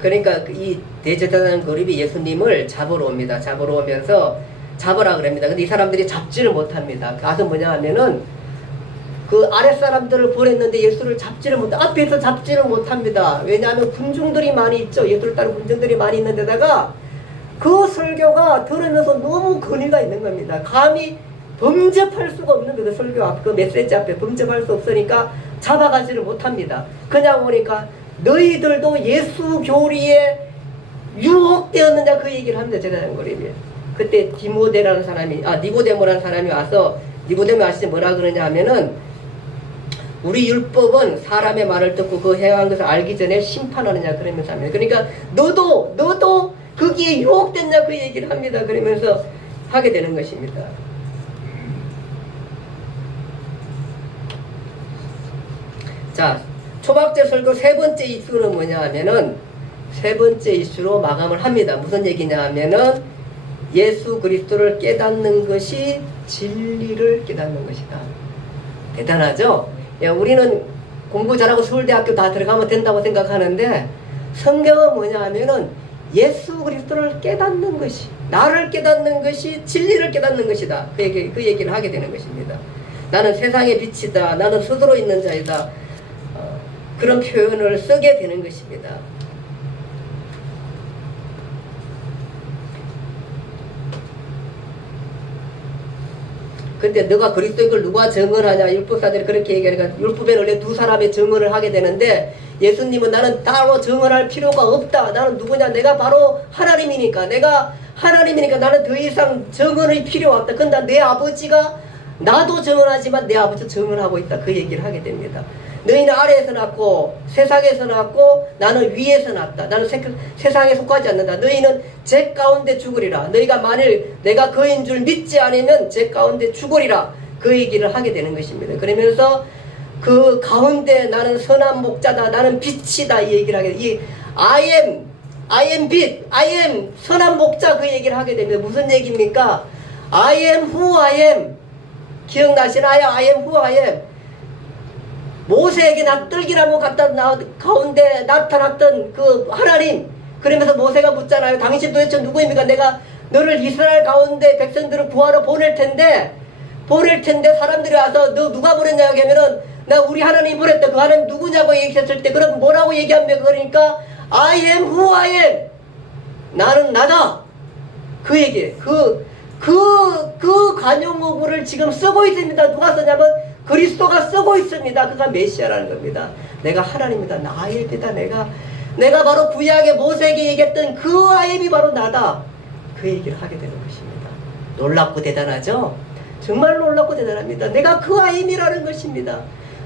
그러니까 이 대제사장 그룹이 예수님을 잡으러 옵니다. 잡으러 오면서 잡으라 그럽니다. 근데 이 사람들이 잡지를 못합니다. 가서 뭐냐 하면은 그 아랫사람들을 보냈는데 예수를 잡지를 앞에서 잡지를 못합니다. 왜냐하면 군중들이 많이 있죠. 예수를 따른 군중들이 많이 있는 데다가 그 설교가 들으면서 너무 권위가 있는 겁니다. 감히 범접할 수가 없는 그 설교 앞, 그 메시지 앞에 범접할 수 없으니까 잡아가지를 못합니다. 그냥 오니까 너희들도 예수 교리에 유혹되었느냐 그 얘기를 합니다. 제사장 그룹이. 그때 니고데모라는 사람이 와서 니고데모 아시지 뭐라 그러냐 하면은 우리 율법은 사람의 말을 듣고 그 행한 것을 알기 전에 심판하느냐 그러면서 합니다. 그러니까 너도 거기에 유혹됐냐 그 얘기를 합니다. 그러면서 하게 되는 것입니다. 자, 초막절 설교 세 번째 이슈는 뭐냐 하면은 세 번째 이슈로 마감을 합니다. 무슨 얘기냐 하면은 예수 그리스도를 깨닫는 것이 진리를 깨닫는 것이다. 대단하죠? 우리는 공부 잘하고 서울대학교 다 들어가면 된다고 생각하는데 성경은 뭐냐 하면은 예수 그리스도를 깨닫는 것이, 나를 깨닫는 것이 진리를 깨닫는 것이다. 그 얘기를 하게 되는 것입니다. 나는 세상의 빛이다. 나는 스스로 있는 자이다. 그런 표현을 쓰게 되는 것입니다. 근데 너가 그리스도인 걸 누가 증언하냐? 율법사들이 그렇게 얘기하니까 율법에는 원래 두 사람의 증언을 하게 되는데 예수님은 나는 따로 증언할 필요가 없다. 나는 누구냐? 내가 바로 하나님이니까. 나는 더 이상 증언의 필요 없다. 근데 내 아버지가 나도 증언하지만 내 아버지도 증언하고 있다. 그 얘기를 하게 됩니다. 너희는 아래에서 났고 세상에서 났고 나는 위에서 났다. 나는 세상에 속하지 않는다. 너희는 죄 가운데 죽으리라. 너희가 만일 내가 그인 줄 믿지 않으면 죄 가운데 죽으리라. 그 얘기를 하게 되는 것입니다. 그러면서 그 가운데 나는 선한 목자다. 나는 빛이다. 이 얘기를 하게 돼. 이 I am I am 빛, I am 선한 목자 그 얘기를 하게 됩니다. 무슨 얘기입니까? I am who I am. 기억나시나요? I am who I am. 모세에게 뜰기나무 가운데 나타났던 그 하나님. 그러면서 모세가 묻잖아요. 당신 도대체 누구입니까? 내가 너를 이스라엘 가운데 백성들을 구하러 보낼 텐데 사람들이 와서 너 누가 보냈냐고 하면은 나 우리 하나님 보냈다. 그 하나님 누구냐고 얘기했을 때 그럼 뭐라고 얘기합니까? 그러니까 I am who I am. 나는 나다. 그 얘기. 그 관용어구를 지금 쓰고 있습니다. 누가 쓰냐면 그리스도가 쓰고 있습니다. 그가 메시아라는 겁니다. 내가 하나님이다. 나의 배다. 내가 바로 구약의 모세에게 얘기했던 그 아이엠이 바로 나다. 그 얘기를 하게 되는 것입니다. 놀랍고 대단하죠? 정말 놀랍고 대단합니다. 내가 그 아이엠이라는 것입니다.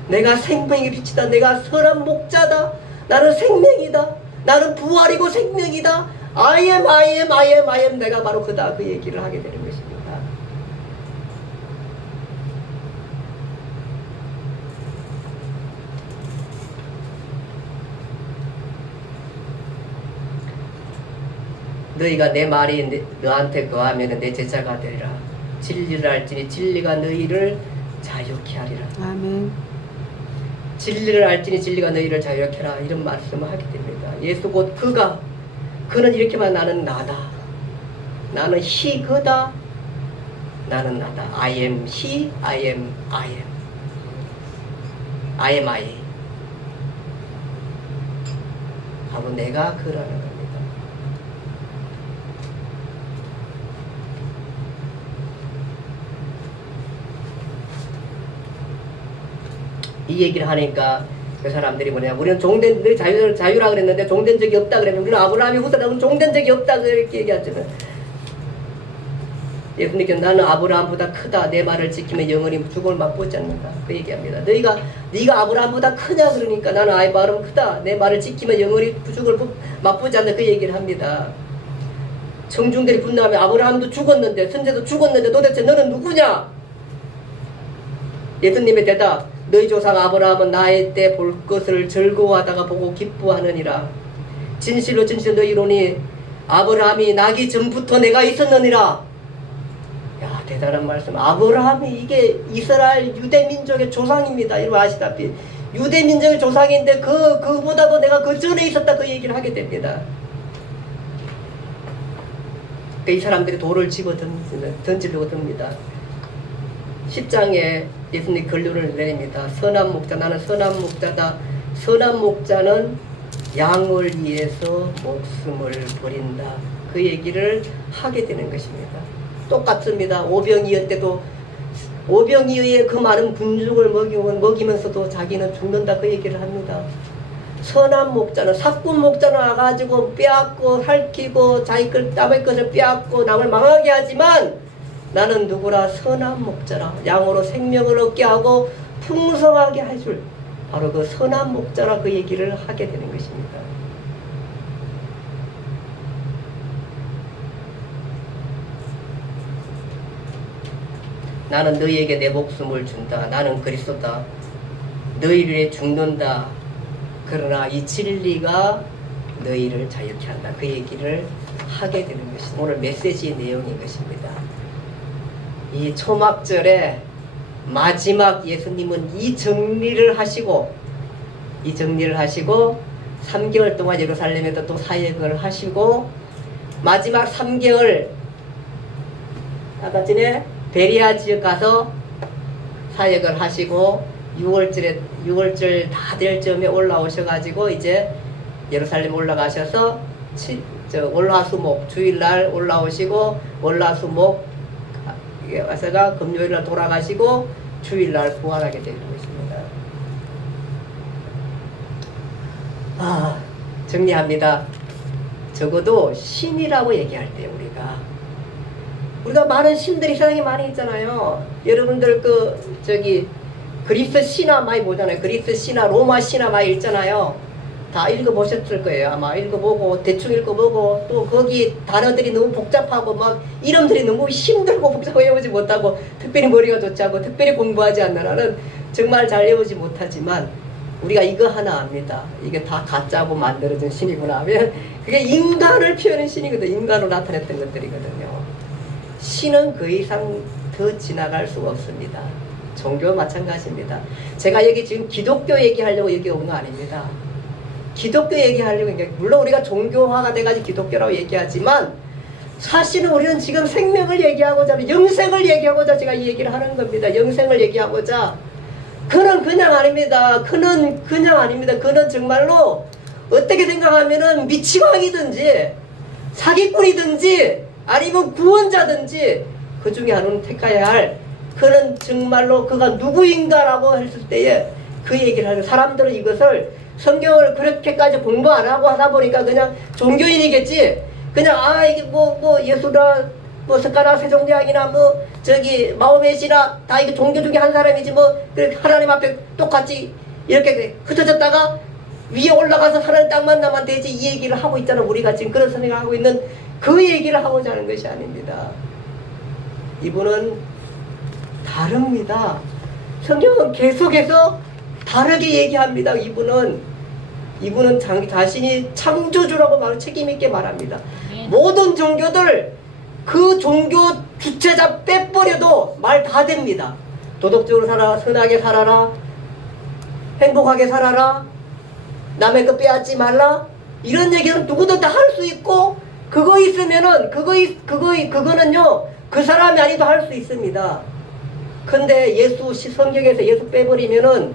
내가 생명의 빛이다. 내가 선한 목자다. 나는 생명이다. 나는 부활이고 생명이다. I am. 내가 바로 그다. 그 얘기를 하게 되는 것입니다. 너희가 내 말이 너한테 거하면 내 제자가 되리라. 진리를 알지니 진리가 너희를 자유케 하리라. 아멘. 진리를 알지니 진리가 너희를 자유케 하라. 이런 말씀을 하게 됩니다. 예수 곧 그는 이렇게만 나는 나다. 나는 he 그다. 나는 나다. I am he, I am I am. I am I. 바로 내가 그라는 겁니다. 이 얘기를 하니까 그 사람들이 뭐냐, 우리는 종된 너희 자유라 그랬는데 종된 적이 없다 그러면 우리는 아브라함이 후사다 그러면 종된 적이 없다 그렇게 얘기하잖아요. 예수님께서 나는 아브라함보다 크다. 내 말을 지키면 영원히 죽음을 맛보지 않는다. 그 얘기합니다. 네가 아브라함보다 크냐 그러니까 나는 아브라함 크다. 내 말을 지키면 영원히 죽음을 맛보지 않는다. 그 얘기를 합니다. 청중들이 분노하면 아브라함도 죽었는데 선제도 죽었는데 도대체 너는 누구냐? 예수님의 대답. 너희 조상 아브라함은 나의 때 볼 것을 즐거워하다가 보고 기뻐하느니라. 진실로 너희 이르노니 아브라함이 나기 전부터 내가 있었느니라. 야, 대단한 말씀. 아브라함이 이게 이스라엘 유대민족의 조상입니다. 이거 아시다시피 유대민족의 조상인데 그보다도 내가 그 전에 있었다. 그 얘기를 하게 됩니다. 이 사람들이 돌을 집어 던지려고 듭니다. 10장에 예수님 결론을 내립니다. 선한 목자, 나는 선한 목자다. 선한 목자는 양을 위해서 목숨을 버린다. 그 얘기를 하게 되는 것입니다. 똑같습니다. 오병이어 때도 오병이어의 그 많은 군중을 먹이면서도 자기는 죽는다. 그 얘기를 합니다. 선한 목자는 사꾼 목자는 와가지고 빼앗고 살키고 자기 남의 것을 빼앗고 남을 망하게 하지만 나는 누구라 선한 목자라. 양으로 생명을 얻게 하고 풍성하게 해줄 바로 그 선한 목자라. 그 얘기를 하게 되는 것입니다. 나는 너희에게 내 목숨을 준다. 나는 그리스도다. 너희를 위해 죽는다. 그러나 이 진리가 너희를 자유케 한다. 그 얘기를 하게 되는 것입니다. 오늘 메시지의 내용인 것입니다. 이 초막절에 마지막 예수님은 이 정리를 하시고 3개월 동안 예루살렘에서 또 사역을 하시고 마지막 3개월 아까 전에 베리아 지역 가서 사역을 하시고 6월절 다 될 즈음에 올라오셔가지고 이제 예루살렘 올라가셔서 월화수목 주일날 올라오시고 월화수목 와서가 금요일날 돌아가시고 주일날 부활하게 되는 것입니다. 정리합니다. 적어도 신이라고 얘기할 때 우리가 많은 신들이 세상에 많이 있잖아요. 여러분들 그리스 신화 많이 보잖아요. 그리스 신화, 로마 신화 많이 읽잖아요. 다 읽어보셨을 거예요. 아마 읽어보고 대충 읽어보고 또 거기 단어들이 너무 복잡하고 막 이름들이 너무 힘들고 복잡하고 외우지 못하고 특별히 머리가 좋지 않고 특별히 공부하지 않는 한은 정말 잘 외우지 못하지만 우리가 이거 하나 압니다. 이게 다 가짜고 만들어진 신이구나 하면 그게 인간을 표현한 신이거든. 인간으로 나타냈던 것들이거든요. 신은 그 이상 더 지나갈 수가 없습니다. 종교와 마찬가지입니다. 제가 여기 지금 기독교 얘기하려고 여기 온 거 아닙니다. 기독교 얘기하려고, 물론 우리가 종교화가 돼가지고 기독교라고 얘기하지만 사실은 우리는 지금 생명을 얘기하고자, 영생을 얘기하고자 제가 이 얘기를 하는 겁니다. 영생을 얘기하고자. 그는 그냥 아닙니다. 그는 그냥 아닙니다. 그는 정말로 어떻게 생각하면은 미치광이든지 사기꾼이든지 아니면 구원자든지 그 중에 하나는 택해야 할, 그는 정말로 그가 누구인가라고 했을 때에 그 얘기를 하는, 사람들은 이것을 성경을 그렇게까지 공부 안 하고 하다 보니까 그냥 종교인이겠지, 그냥 이게 뭐 예수나 뭐 스가랴 세종대왕이나 뭐 저기 마호메시나 다 이게 종교 중에 한 사람이지 뭐 하나님 앞에 똑같이 이렇게 흩어졌다가 위에 올라가서 하나님 딱 만나면 되지, 이 얘기를 하고 있잖아. 우리가 지금 그런 생각을 하고 있는 그 얘기를 하고자 하는 것이 아닙니다. 이분은 다릅니다. 성경은 계속해서 다르게 얘기합니다. 이분은 자신이 창조주라고 말 책임있게 말합니다. 모든 종교들 그 종교 주체자 빼버려도 말 다 됩니다. 도덕적으로 살아라, 선하게 살아라, 행복하게 살아라, 남의 것 빼앗지 말라, 이런 얘기는 누구든 다 할 수 있고, 그거 있으면은 그거는요 그 사람이 아니도 할 수 있습니다. 근데 성경에서 예수 빼버리면은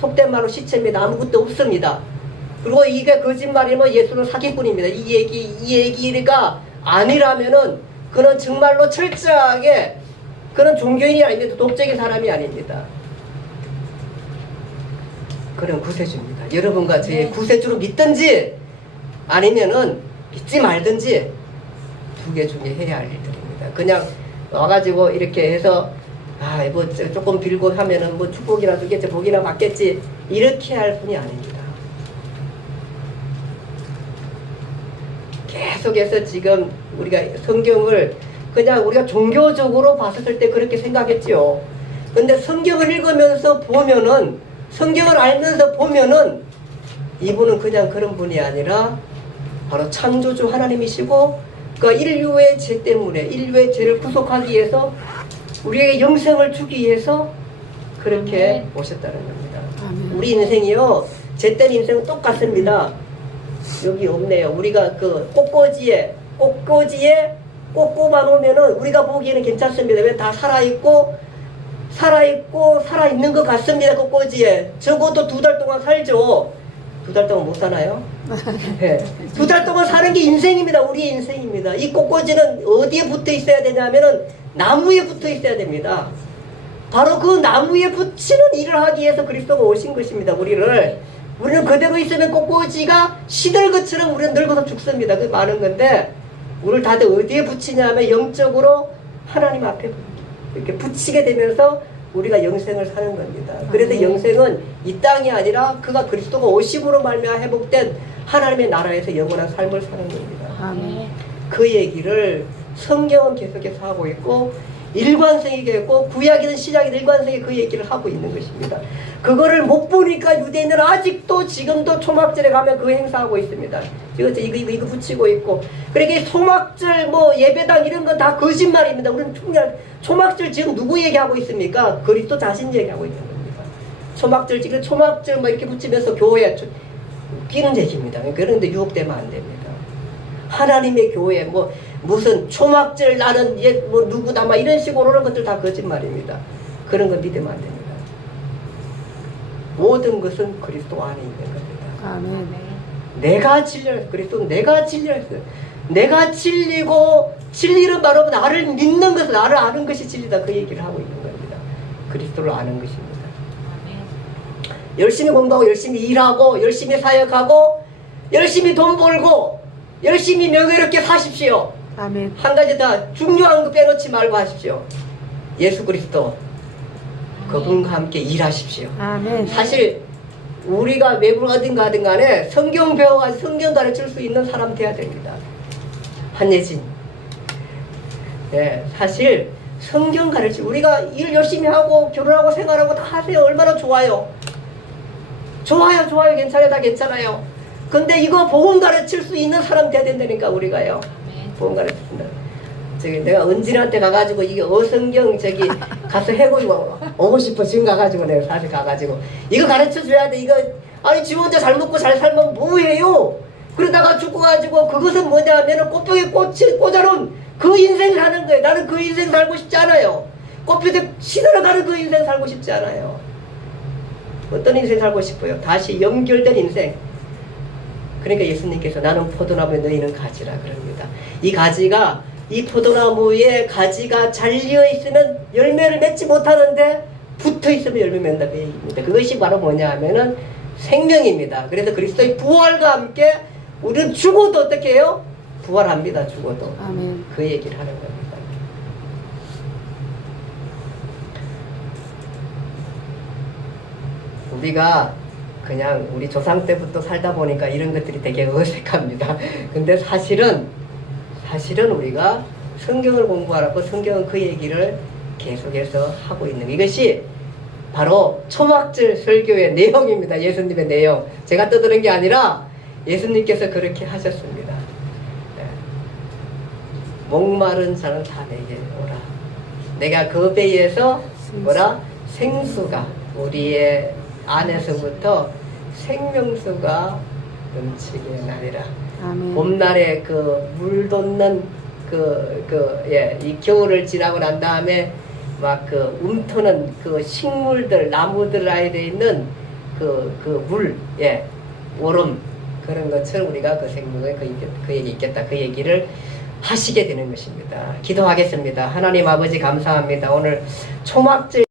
속된 말로 시체입니다. 아무것도 없습니다. 그리고 이게 거짓말이면 예수는 사기꾼입니다. 이 얘기가 아니라면은 그는 정말로 철저하게 그는 종교인이 아닙니다. 독재적인 사람이 아닙니다. 그는 구세주입니다. 여러분과 제 구세주로 믿든지 아니면은 믿지 말든지 두 개 중에 해야 할 일들입니다. 그냥 와가지고 이렇게 해서 뭐 조금 빌고 하면은 뭐 축복이나 주겠지, 복이나 받겠지, 이렇게 할 분이 아닙니다. 계속해서 지금 우리가 성경을 그냥 우리가 종교적으로 봤을 때 그렇게 생각했죠. 근데 성경을 읽으면서 보면은, 성경을 알면서 보면은 이분은 그냥 그런 분이 아니라 바로 창조주 하나님이시고, 그러니까 인류의 죄 때문에, 인류의 죄를 구속하기 위해서, 우리에게 영생을 주기 위해서 그렇게 오셨다는 겁니다. 우리 인생이요, 죄된 인생은 똑같습니다. 여기 없네요. 우리가 그 꽃꽂이에 꽃꼽아 놓으면은 우리가 보기에는 괜찮습니다. 왜 다 살아있고 살아있는 것 같습니다. 꽃꽂이에. 적어도 2달 동안 살죠. 2달 동안 못 사나요? 네. 2달 동안 사는 게 인생입니다. 우리의 인생입니다. 이 꽃꽂이는 어디에 붙어 있어야 되냐면은 나무에 붙어 있어야 됩니다. 바로 그 나무에 붙이는 일을 하기 위해서 그리스도가 오신 것입니다. 우리는 그대로 있으면 꽃꽂이가 시들 것처럼 우리는 늙어서 죽습니다. 그게 많은 건데, 우리를 다들 어디에 붙이냐면 영적으로 하나님 앞에 이렇게 붙이게 되면서 우리가 영생을 사는 겁니다. 그래서 영생은 이 땅이 아니라 그가 그리스도가 오심으로 말미암아 회복된 하나님의 나라에서 영원한 삶을 사는 겁니다. 아멘. 그 얘기를 성경은 계속해서 하고 있고, 일관성이게 했고, 구약이든 신약이든 일관성이 그 얘기를 하고 있는 것입니다. 그거를 못 보니까 유대인은 아직도 지금도 초막절에 가면 그 행사하고 있습니다. 이거 붙이고 있고, 그러니까 소막절 뭐 예배당 이런 건 다 거짓말입니다. 우리는 초막절 지금 누구 얘기하고 있습니까? 그리스도 자신 얘기하고 있는 겁니다. 초막절 뭐 이렇게 붙이면서 교회 끼는 얘기입니다. 그런데 유혹되면 안 됩니다. 하나님의 교회 무슨 초막절 나는 뭐 누구다 막 이런 식으로 하는 것들 다 거짓말입니다. 그런 거 믿으면 안 됩니다. 모든 것은 그리스도 안에 있는 겁니다. 아멘. 내가 진리를, 그리스도는 내가 진리를 했어요. 내가 진리고, 진리는 바로 나를 믿는 것, 나를 아는 것이 진리다. 그 얘기를 하고 있는 겁니다. 그리스도를 아는 것입니다. 열심히 공부하고, 열심히 일하고, 열심히 사역하고, 열심히 돈 벌고, 열심히 명예롭게 사십시오. 아멘. 한 가지 다 중요한 거 빼놓지 말고 하십시오. 예수 그리스도, 그분과 함께 일하십시오. 아멘. 사실 우리가 외부가든 가든 간에 성경 배워가지고 성경 가르칠 수 있는 사람 돼야 됩니다. 한예진. 네, 사실 성경 우리가 일 열심히 하고 결혼하고 생활하고 다 하세요. 얼마나 좋아요. 좋아요, 좋아요, 괜찮아요, 다 괜찮아요. 근데 이거 복음 가르칠 수 있는 사람 돼야 된다니까, 우리가요. 복음 가르친다. 저기 내가 은진한테 가가지고 이게 어성경 저기 가서 해고 오고 싶어. 지금 가가지고 내가 사실 가가지고 이거 가르쳐 줘야 돼. 이거 아니 지 혼자 잘 먹고 잘 살면 뭐해요? 그러다가 죽어가지고 그것은 뭐냐면은 꽃병에 꽃이 꽂아놓은 그 인생을 하는 거예요. 나는 그 인생 살고 싶지 않아요. 꽃병에 시들어 가는 그 인생 살고 싶지 않아요. 어떤 인생 살고 싶어요? 다시 연결된 인생. 그러니까 예수님께서 나는 포도나무에 너희는 가지라 그럽니다. 이 가지가 이 포도나무에 가지가 잘리어 있으면 열매를 맺지 못하는데 붙어 있으면 열매 맺는다 그 얘기입니다. 그것이 바로 뭐냐 하면은 생명입니다. 그래서 그리스도의 부활과 함께 우리는 죽어도 어떻게 해요? 부활합니다. 죽어도. 아멘. 그 얘기를 하는 겁니다. 우리가 그냥 우리 조상 때부터 살다 보니까 이런 것들이 되게 어색합니다. 근데 사실은 우리가 성경을 공부하라고 성경은 그 얘기를 계속해서 하고 있는 이것이 바로 초막절 설교의 내용입니다. 예수님의 내용. 제가 떠드는 게 아니라 예수님께서 그렇게 하셨습니다. 네. 목마른 자는 다 내게 오라. 내가 그 배에서 뭐라? 생수가 우리의 안에서부터 생명수가 넘치게 나리라. 아멘. 봄날에 그 물 돋는 이 겨울을 지나고 난 다음에 막 그 움트는 그 식물들, 나무들 아이에 있는 그 물, 오름, 그런 것처럼 우리가 그 생명에 그 얘기 있겠다. 그 얘기를 하시게 되는 것입니다. 기도하겠습니다. 하나님 아버지 감사합니다. 오늘 초막절